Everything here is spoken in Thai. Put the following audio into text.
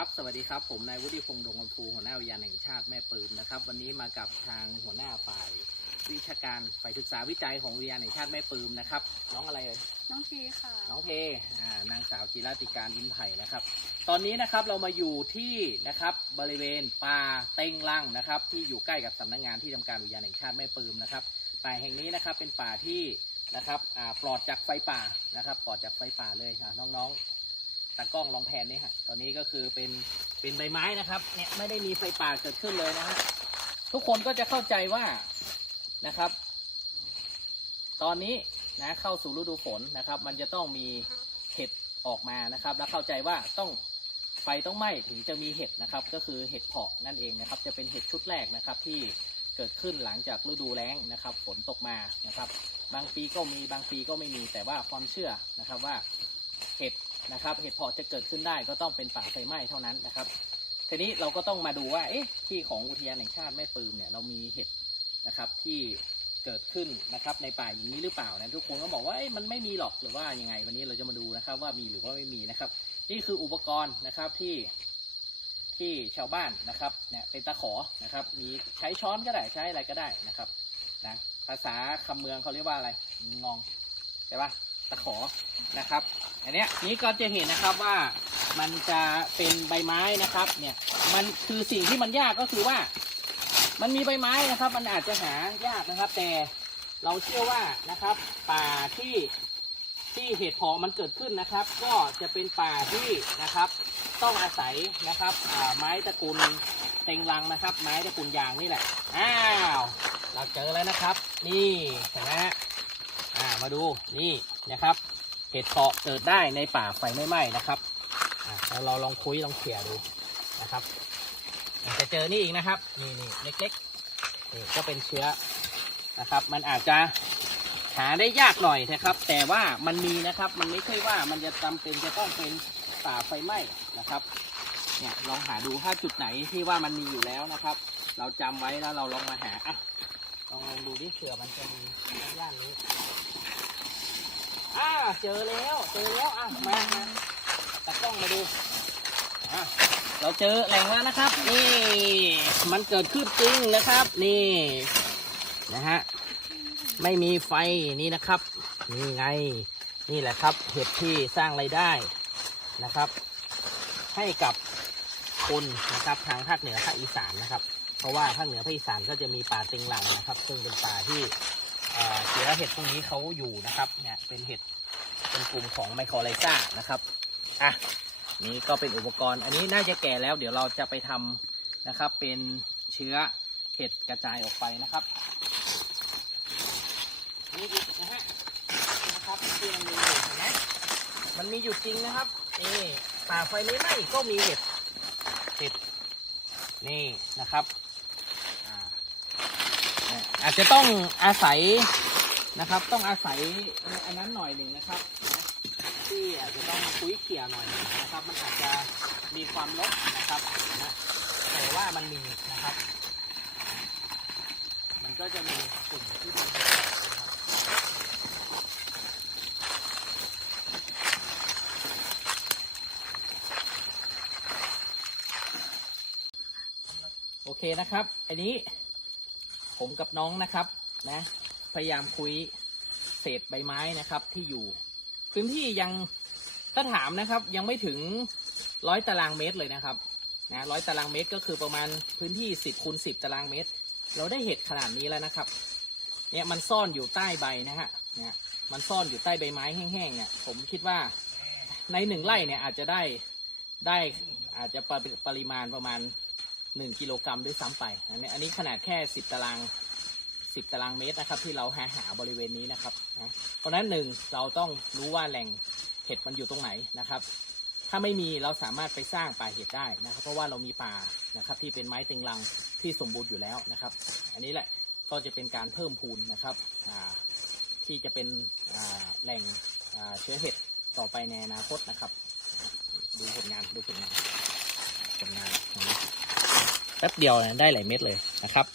ครับสวัสดีครับ ผมนายวุฒิพงษ์ดงกำพูหัวหน้าอุทยานแห่งชาติแม่ปืนนะครับ วันนี้มากับทางหัวหน้าฝ่ายวิชาการฝ่ายศึกษาวิจัยของอุทยานแห่งชาติแม่ปืนนะครับ น้องอะไรเอ่ยน้องทีค่ะ น้องเพอ่านางสาวจิราติการอินไผ่นะครับ ตอนนี้นะครับเรามาอยู่ที่นะครับบริเวณป่าเต็งลังนะครับ ที่อยู่ใกล้กับสำนักงานที่ทำการอุทยานแห่งชาติแม่ปืมนะครับป่าแห่งนี้นะครับเป็นป่าที่นะครับอ่าปลอดจากไฟป่านะครับปลอดจากไฟป่าเลยอะน้องๆ ตากล้องลองแผนนี่ฮะตอนนี้ก็คือเป็นเป็นใบไม้นะครับเนี่ยไม่ได้มีไฟป่าเกิดขึ้นเลยนะฮะทุกคนก็จะเข้าใจว่านะครับ ตอนนี้นะเข้าสู่ฤดูฝนนะครับ มันจะต้องมีเห็ดออกมานะครับ แล้วเข้าใจว่าต้องไฟต้องไหม้ถึงจะมีเห็ดนะครับ ก็คือเห็ดเพาะนั่นเองนะครับ จะเป็นเห็ดชุดแรกนะครับที่เกิดขึ้นหลังจากฤดูแล้งนะครับ ฝนตกมานะครับ บางปีก็มีบางปีก็ไม่มีแต่ว่าความเชื่อนะครับว่าเห็ด นะครับ เห็ดเพาะจะเกิดขึ้นได้ก็ต้องเป็นป่าไฟไหม้เท่านั้นนะครับ ทีนี้เราก็ต้องมาดูว่าเอ๊ะที่ของอุทยานแห่งชาติแม่ปืมเนี่ยเรามีเห็ดนะครับที่เกิดขึ้นนะครับในป่าอย่างนี้หรือเปล่านะทุกคนก็บอกว่าเอ๊ะมันไม่มีหรอกหรือว่ายังไง วันนี้เราจะมาดูนะครับว่ามีหรือว่าไม่มีนะครับ นี่คืออุปกรณ์นะครับที่ที่ชาวบ้านนะครับเนี่ยเป็นตะขอนะครับ มีใช้ช้อนก็ได้ใช้อะไรก็ได้นะครับนะภาษาคำเมืองเขาเรียกว่าอะไรงองใช่ปะ ตะขอนะครับ อันเนี้ยนี้ก็จะเห็นนะครับว่ามันจะเป็นใบไม้นะครับ เนี่ยมันคือสิ่งที่มันยากก็คือว่า มันมีใบไม้นะครับ มันอาจจะหายากนะครับ แต่เราเชื่อว่านะครับ ป่าที่ที่เห็ดเพาะมันเกิดขึ้นนะครับ ก็จะเป็นป่าที่นะครับ ต้องอาศัยนะครับไม้ตระกูลเต็งรังนะครับ ไม้ตระกูลยางนี่แหละอ้าวเราเจอแล้วนะครับ นี่เห็นไหม อ่ามาดูนี่นะครับ เห็ดเพาะเกิดได้ในป่าไฟไม่ไหม้นะครับอ่าแล้วเราลองคุยลองเขี่ยดูนะครับจะเจอนี่อีกนะครับ นี่นี่เล็กๆนี่ก็เป็นเชื้อนะครับ มันอาจจะหาได้ยากหน่อยนะครับ แต่ว่ามันมีนะครับ มันไม่ใช่ว่ามันจะจำเป็นจะต้องเป็นป่าไฟไหม้นะครับเนี่ยลองหาดูถ้าจุดไหนที่ว่ามันมีอยู่แล้วนะครับ เราจำไว้แล้วเราลองมาหาอะลองลองดูดิเผื่อมันจะมีย่านนี้ เจอแล้วเจอแล้วอะมามาตะกล้องมาดูอะเราเจอแหล่งแล้วนะครับ นี่ มันเกิดขึ้นจริงนะครับ นี่นะฮะไม่มีไฟนี่นะครับ นี่ไง นี่แหละครับ เห็ดที่สร้างไรายได้นะครับ ให้กับคนนะครับทางภาคเหนือภาคอีสานนะครับ เพราะว่าภาคเหนือภาคอีสานก็จะมีป่าเต็งหลังนะครับ ซึ่งเป็นป่าที่เอ่อเชื้อเห็ดพวกนี้เขาอยู่นะครับ เนี่ยเป็นเห็ด เป็นกลุ่มของไมโครไลซ่านะครับอะนี่ก็เป็นอุปกรณ์อันนี้น่าจะแก่แล้ว เดี๋ยวเราจะไปทำนะครับ เป็นเชื้อเห็ดกระจายออกไปนะครับนี่อีกนะฮะนะครับที่มันมีอยู่เห็นไหมมันมีอยู่จริงนะครับนี่ป่าไฟไม่ไหม้ก็มีเห็ดเห็ดนี่นะครับอาจจะต้องอาศัย นะครับ ต้องอาศัยอันนั้นหน่อยหนึ่งนะครับ ที่อาจจะต้องคุยเขี่ยหน่อยนะครับ มันอาจจะมีความลดนะครับนะแต่ว่ามันมีนะครับ มันก็จะมีกลุ่มที่เป็นโอเคนะครับ อันนี้ผมกับน้องนะครับนะ พยายามคุยเศษใบไม้นะครับที่อยู่ พื้นที่ยังถ้าถามนะครับยังไม่ถึงร้อยตารางเมตรเลยนะครับนะร้อยตารางเมตรก็คือประมาณพื้นที่สิบคูณสิบตารางเมตร เราได้เห็ดขนาดนี้แล้วนะครับเนี่ยมันซ่อนอยู่ใต้ใบนะฮะเนี่ยมันซ่อนอยู่ใต้ใบไม้แห้งๆเนี่ยผมคิดว่าในหนึ่งไร่เนี่ยอาจจะได้ได้อาจจะปริปริมาณประมาณหนึ่งกิโลกรัมด้วยซ้ำไปอันนี้อันนี้ขนาดแค่สิบตาราง สิบตารางเมตรนะครับ ที่เราหาหาบริเวณนี้นะครับนะเพราะฉะนั้นหนึ่งเราต้องรู้ว่าแหล่งเห็ดมันอยู่ตรงไหนนะครับ ถ้าไม่มีเราสามารถไปสร้างป่าเห็ดได้นะครับ เพราะว่าเรามีป่านะครับ ที่เป็นไม้เต็งรังที่สมบูรณ์อยู่แล้วนะครับ อันนี้แหละก็จะเป็นการเพิ่มพูนนะครับที่จะเป็นแหล่งเชื้อเห็ดต่อไปในอนาคตนะครับ ดูผลงานดูผลงานผลงานแป๊บเดียวได้หลายเม็ดเลยนะครับ